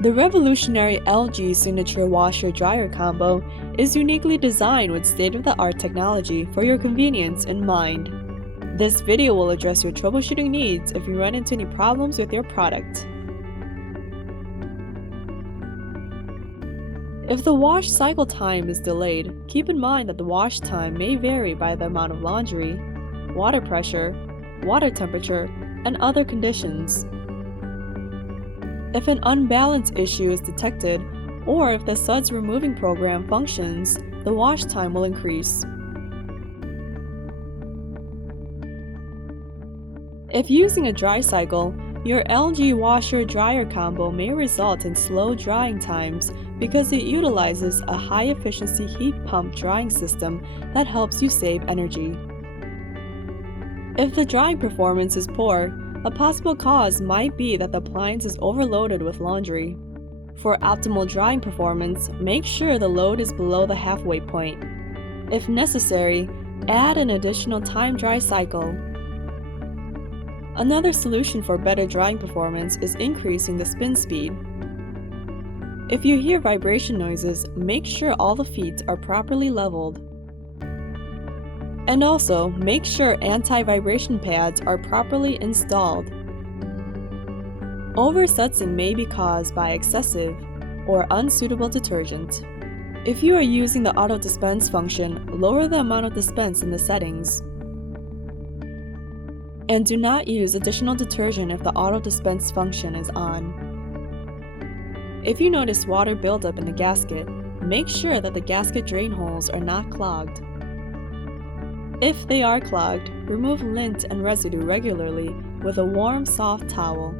The revolutionary LG Signature Washer-Dryer combo is uniquely designed with state-of-the-art technology for your convenience in mind. This video will address your troubleshooting needs if you run into any problems with your product. If the wash cycle time is delayed, keep in mind that the wash time may vary by the amount of laundry, water pressure, water temperature, and other conditions. If an unbalanced issue is detected, or if the suds removing program functions, the wash time will increase. If using a dry cycle, your LG washer-dryer combo may result in slow drying times because it utilizes a high-efficiency heat pump drying system that helps you save energy. If the drying performance is poor, a possible cause might be that the appliance is overloaded with laundry. For optimal drying performance, make sure the load is below the halfway point. If necessary, add an additional time dry cycle. Another solution for better drying performance is increasing the spin speed. If you hear vibration noises, make sure all the feet are properly leveled. And also, make sure anti-vibration pads are properly installed. Oversudsing may be caused by excessive or unsuitable detergent. If you are using the Auto Dispense function, lower the amount of dispense in the settings. And do not use additional detergent if the Auto Dispense function is on. If you notice water buildup in the gasket, make sure that the gasket drain holes are not clogged. If they are clogged, remove lint and residue regularly with a warm, soft towel.